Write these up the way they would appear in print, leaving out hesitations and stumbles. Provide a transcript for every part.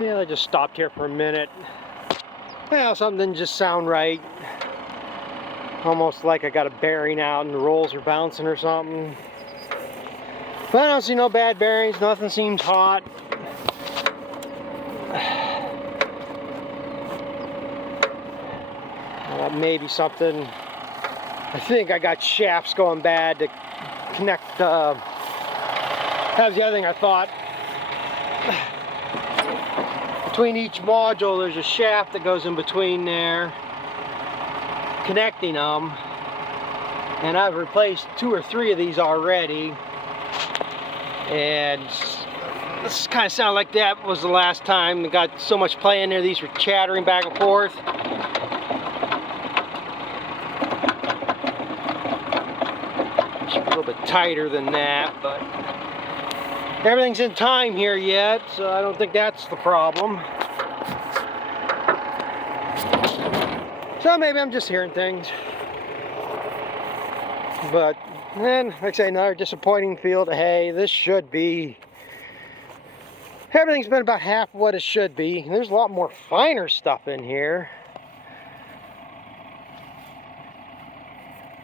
Yeah, I just stopped here for a minute. Yeah, something didn't just sound right. Almost like I got a bearing out and the rolls are bouncing or something. But I don't see no bad bearings, nothing seems hot. Maybe something, I think I got shafts going bad to connect, that was the other thing I thought. Between each module there's a shaft that goes in between there, connecting them. And I've replaced 2 or 3 of these already. And this kind of sounded like that was the last time. It got so much play in there, these were chattering back and forth. Should be a little bit tighter than that, but everything's in time here yet, so I don't think that's the problem. So maybe I'm just hearing things. But then, like I say, another disappointing field of hay. This should be, everything's been about half of what it should be. There's a lot more finer stuff in here.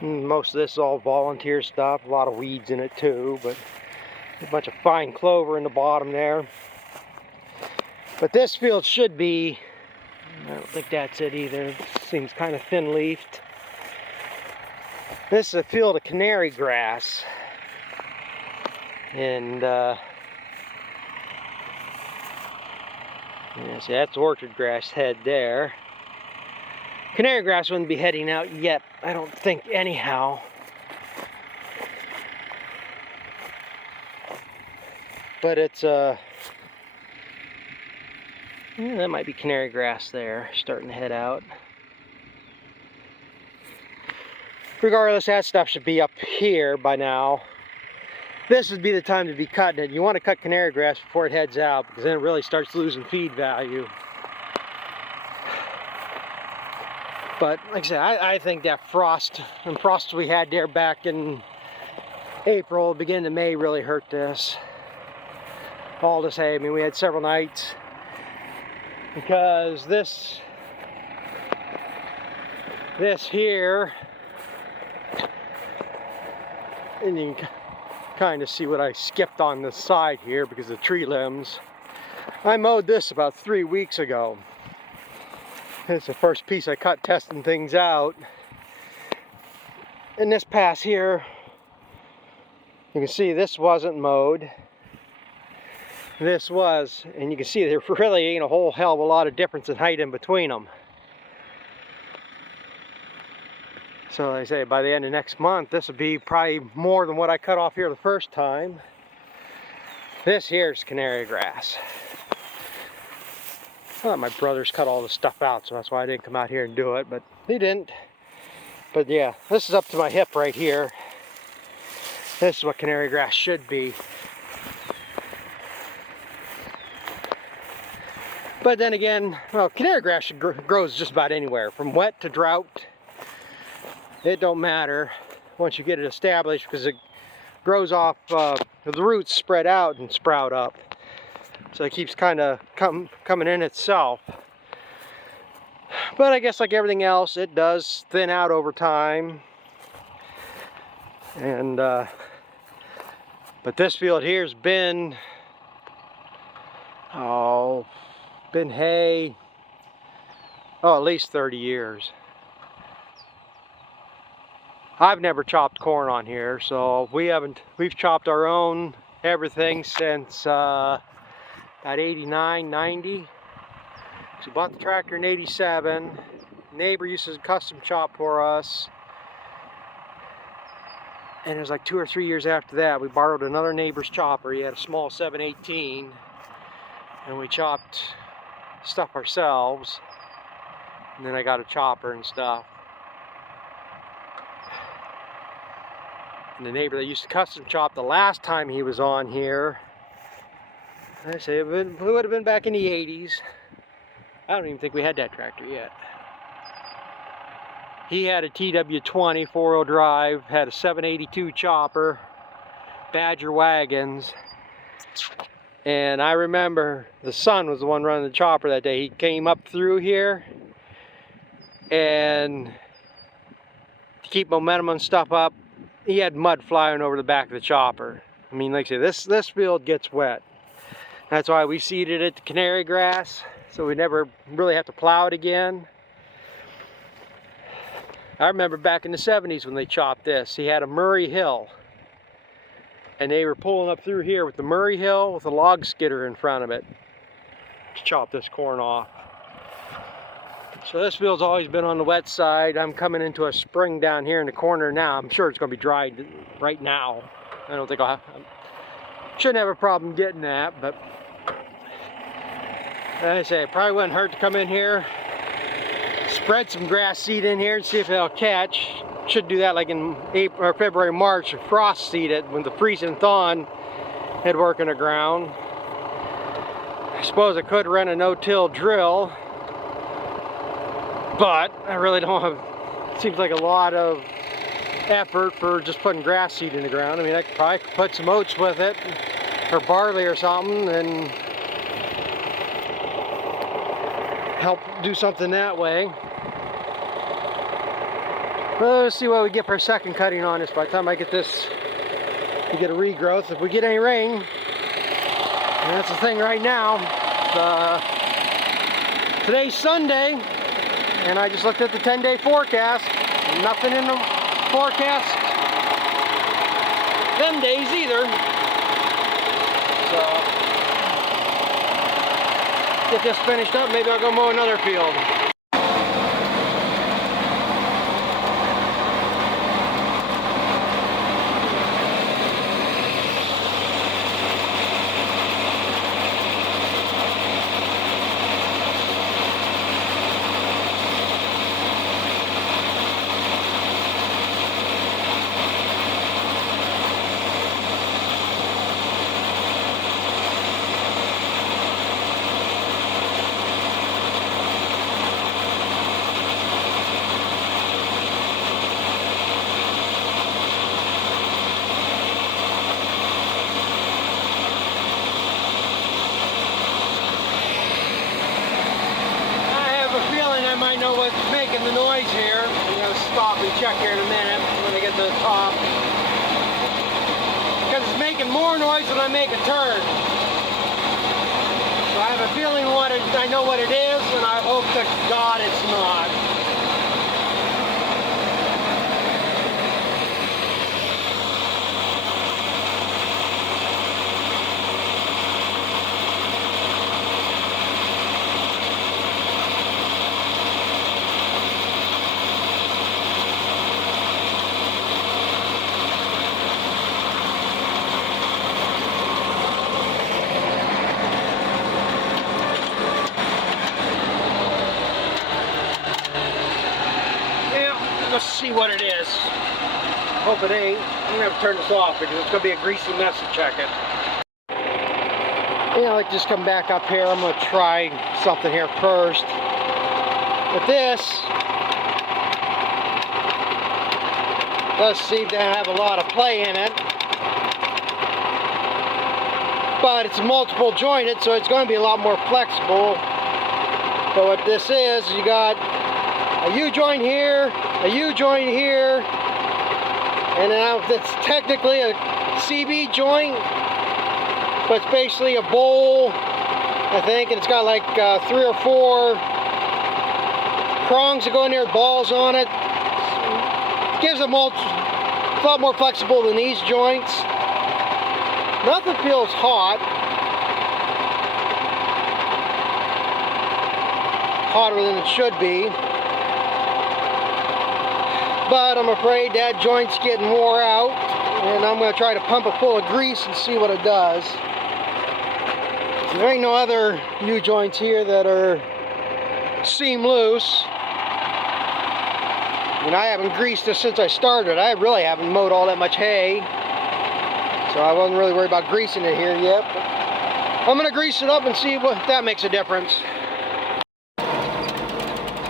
Most of this is all volunteer stuff, a lot of weeds in it too, but a bunch of fine clover in the bottom there. But this field should be, I don't think that's it either. It seems kind of thin-leafed. This is a field of canary grass. And yeah, see, that's orchard grass head there. Canary grass wouldn't be heading out yet, I don't think, anyhow. But it's yeah, that might be canary grass there, starting to head out. Regardless, that stuff should be up here by now. This would be the time to be cutting it. You want to cut canary grass before it heads out, because then it really starts losing feed value. But like I said, I think that frost we had there back in April, beginning of May, really hurt this. All this hay, I mean, we had several nights, because this here, and you can kind of see what I skipped on the side here because of the tree limbs. I mowed this about 3 weeks ago. It's the first piece I cut testing things out. And this pass here, you can see this wasn't mowed. This was, and you can see there really ain't a whole hell of a lot of difference in height in between them. So like I say, by the end of next month, this will be probably more than what I cut off here the first time. This here's canary grass. Well, my brothers cut all the stuff out, so that's why I didn't come out here and do it, but he didn't. But yeah, this is up to my hip right here. This is what canary grass should be. But then again, well, canary grass grows just about anywhere, from wet to drought. It don't matter once you get it established, because it grows off, the roots spread out and sprout up. So it keeps kind of coming in itself. But I guess like everything else, it does thin out over time. And but this field here's been, been hay, at least 30 years. I've never chopped corn on here, so we've chopped our own everything since about 89, 90. So we bought the tractor in 87. Neighbor used to custom chop for us. And it was like 2 or 3 years after that, we borrowed another neighbor's chopper. He had a small 718. And we chopped stuff ourselves. And then I got a chopper and stuff. And the neighbor that used to custom chop the last time he was on here, I say it would have been back in the 80s. I don't even think we had that tractor yet. He had a TW20 4-wheel drive, had a 782 chopper, Badger wagons. And I remember the son was the one running the chopper that day. He came up through here, and to keep momentum and stuff up, he had mud flying over the back of the chopper. I mean, like I say, this field gets wet. That's why we seeded it to canary grass, so we never really have to plow it again. I remember back in the 70s when they chopped this, he had a Murray Hill. And they were pulling up through here with the Murray Hill with a log skidder in front of it to chop this corn off. So this field's always been on the wet side. I'm coming into a spring down here in the corner now. I'm sure it's going to be dried right now. I don't think shouldn't have a problem getting that, but like I say, it probably wouldn't hurt to come in here, spread some grass seed in here and see if it'll catch. Should do that like in April or February, March, frost seed it when the freeze and thawing had work in the ground. I suppose I could run a no-till drill, but I really don't have, it seems like a lot of effort for just putting grass seed in the ground. I mean, I could probably put some oats with it, or barley or something, and help do something that way. Well, let's see what we get for a second cutting on this. By the time I get this, we get a regrowth. If we get any rain, and that's the thing right now. Today's Sunday, and I just looked at the 10-day forecast. Nothing in the forecast them days either. So, get this finished up, maybe I'll go mow another field. I might know what's making the noise here. I'm going to stop and check here in a minute when I get to the top. Because it's making more noise when I make a turn. So I have a feeling I know what it is, and I hope to God it's not. Let's see what it is. Hope it ain't. I'm gonna have to turn this off because it's gonna be a greasy mess to check it. Yeah, like just come back up here. I'm gonna try something here first. But this does seem to have a lot of play in it. But it's multiple jointed, so it's going to be a lot more flexible. But what this is, you got a U-joint here, a U-joint here, and now it's technically a CB joint, but it's basically a bowl, I think, and it's got like 3 or 4 prongs that go in there, balls on it. Gives them a lot more flexible than these joints. Nothing feels hot. Hotter than it should be. But I'm afraid that joint's getting wore out, and I'm going to try to pump it full of grease and see what it does. There ain't no other U-joints here that are seam loose. And I haven't greased this since I started. I really haven't mowed all that much hay, so I wasn't really worried about greasing it here yet. But I'm going to grease it up and see if that makes a difference.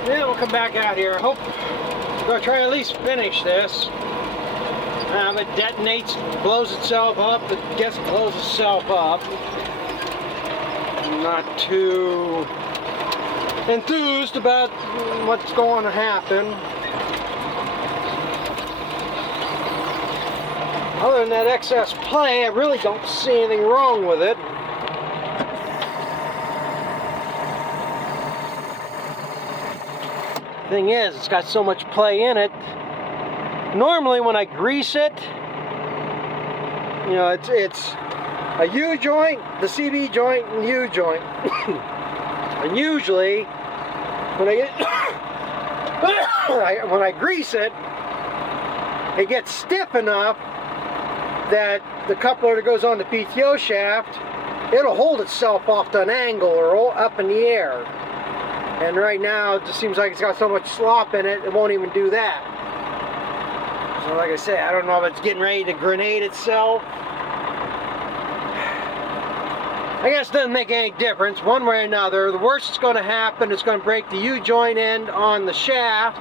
Yeah, we'll come back out here. I hope I'm going to try to at least finish this. If it detonates, blows itself up, it gets blows itself up. not too enthused about what's going to happen. Other than that excess play, I really don't see anything wrong with it. Thing is, it's got so much play in it. Normally when I grease it, you know, it's a U-joint, the CB joint, and U-joint. And usually, when I grease it, it gets stiff enough that the coupler that goes on the PTO shaft, it'll hold itself off to an angle or up in the air. And right now, it just seems like it's got so much slop in it, it won't even do that. So like I say, I don't know if it's getting ready to grenade itself. I guess it doesn't make any difference, one way or another. The worst that's going to happen is going to break the U-joint end on the shaft,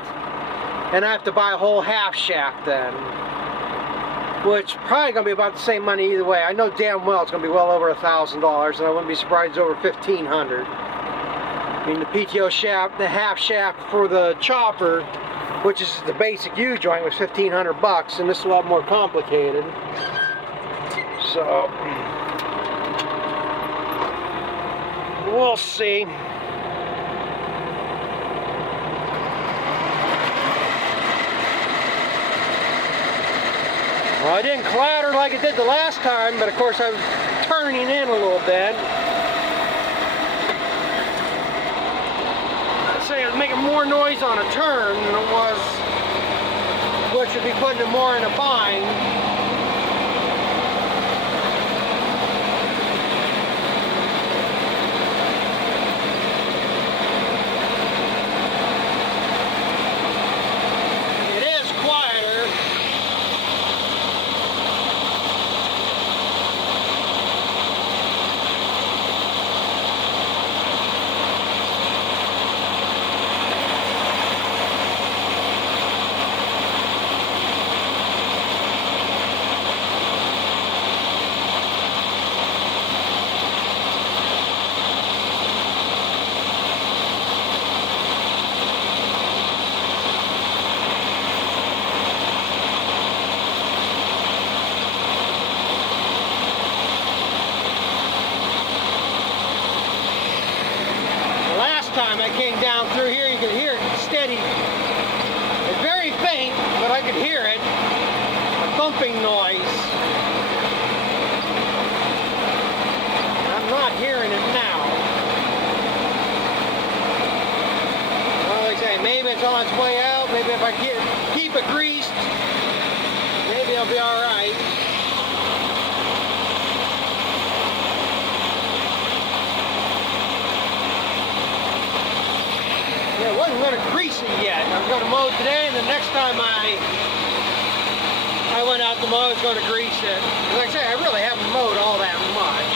and I have to buy a whole half shaft then. Which probably going to be about the same money either way. I know damn well it's going to be well over $1,000, and I wouldn't be surprised it's over $1,500. I mean, the PTO shaft, the half shaft for the chopper, which is the basic U-joint, was $1,500, and this is a lot more complicated. So we'll see. Well, it didn't clatter like it did the last time, but of course I was turning in a little bit. I'd say it was making more noise on a turn than it was, which would be putting it more in a bind. Time I came down through here, you could hear it steady. It's very faint, but I could hear it. A thumping noise. I'm not hearing it now. Well, like I say, maybe it's on its way out. Maybe if I keep it greased, maybe it'll be all right. I wasn't going to grease it yet. I was going to mow today, and the next time I went out to mow, I was going to grease it. Like I say, I really haven't mowed all that much.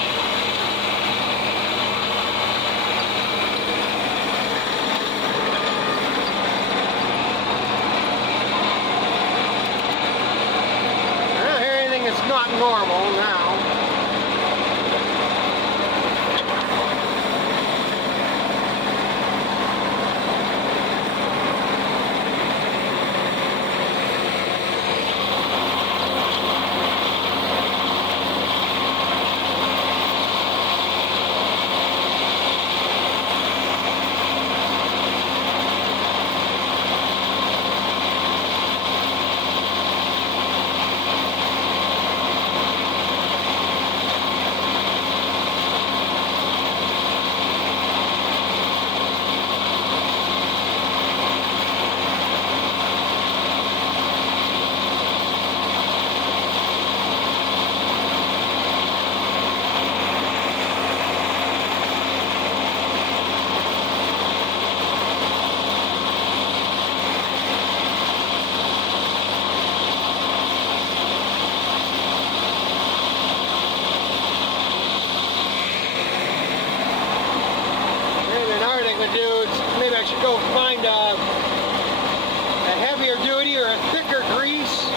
I don't hear anything that's not normal now. Maybe I should go find a heavier duty or a thicker grease.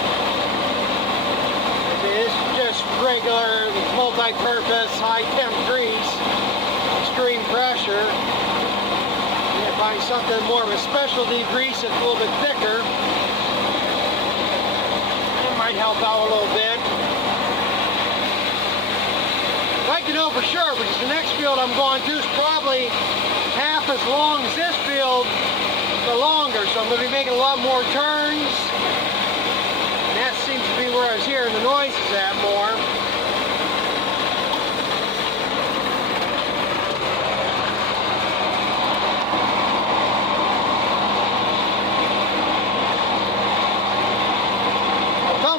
It's just regular multi-purpose high temp grease. Extreme find something more of a specialty grease that's a little bit thicker. That might help out a little bit. I'd like to know for sure because the next field I'm going to is probably half as long as this field, but longer. So I'm going to be making a lot more turns. And that seems to be where I was hearing the noises at more.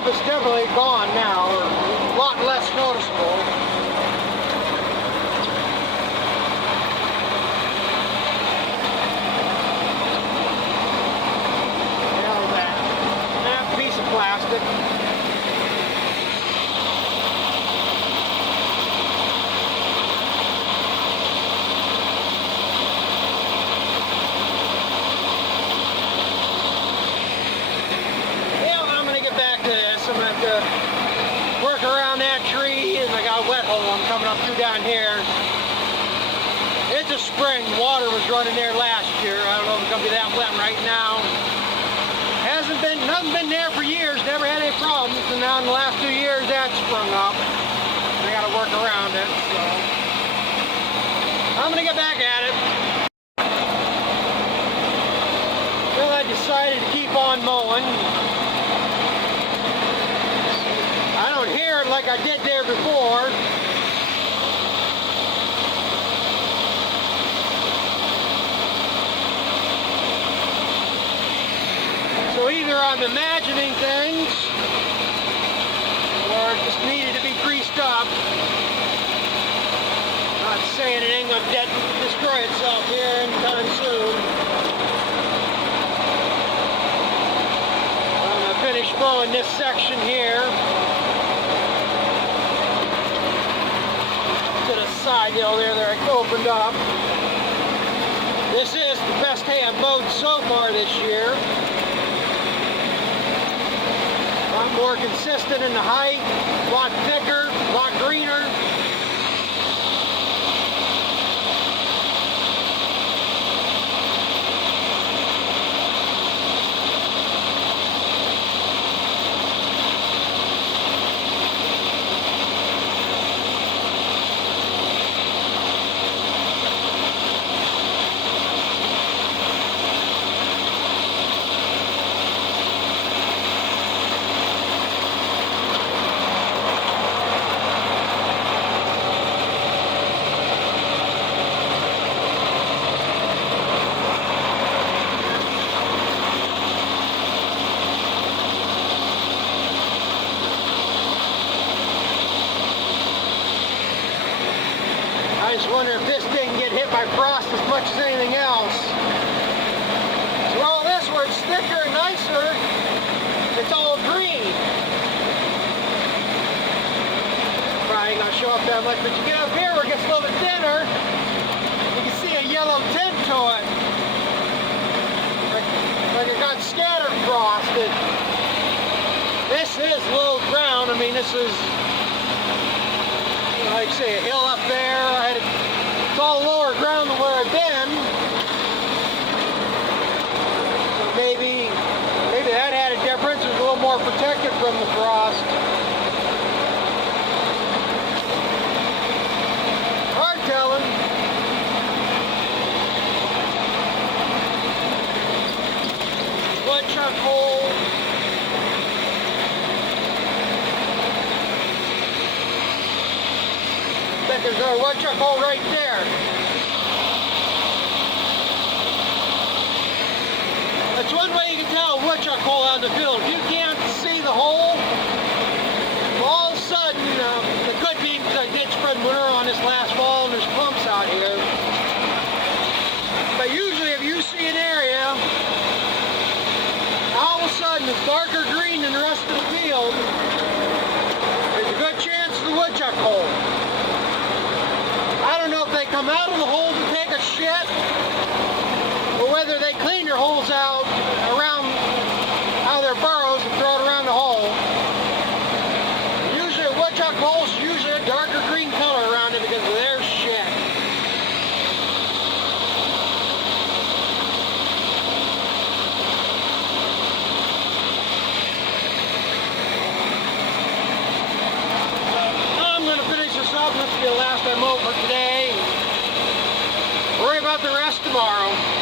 It's definitely gone now, or a lot less noticeable. Now that piece of plastic. Work around that tree, and I got a wet hole I'm coming up through down here. It's a spring. Water was running there last year. I don't know if it's gonna be that wet right now. Nothing been there for years, never had any problems, and now in the last 2 years that's sprung up. I gotta work around it, so I'm gonna get back at it. Well, I decided to keep on mowing. Hear it like I did there before. So either I'm imagining things or it just needed to be greased up. Not saying it ain't going to destroy itself here anytime soon. I'm going to finish mowing this section here. Side hill there that I opened up. This is the best hay I've mowed so far this year. A lot more consistent in the height, a lot thicker, a lot greener. I just wonder if this didn't get hit by frost as much as anything else. So all this where it's thicker and nicer, it's all green. Probably ain't gonna show up that much, but you get up here where it gets a little bit thinner, you can see a yellow tint to it. Like it got scattered frosted. This is low ground. I mean, this is, like I say, a hill up there. It's all lower ground than where I've been. So maybe that had a difference. It was a little more protected from the frost. Hard telling. Woodchuck hole. There's a woodchuck hole right there. That's one way you can tell a woodchuck hole out in the field. If you can't see the hole, all of a sudden, it could be because I did spread manure on this last fall and there's clumps out here. But usually if you see an area, all of a sudden it's darker green than the rest of the field, there's a good chance it's a woodchuck hole. I don't know if they come out of the hole to take a shit, or whether they clean their holes out of their burrows and throw it around the hole. Usually a woodchuck hole is usually a darker green color around it because of their shit. be the last I mow for today. Worry about the rest tomorrow.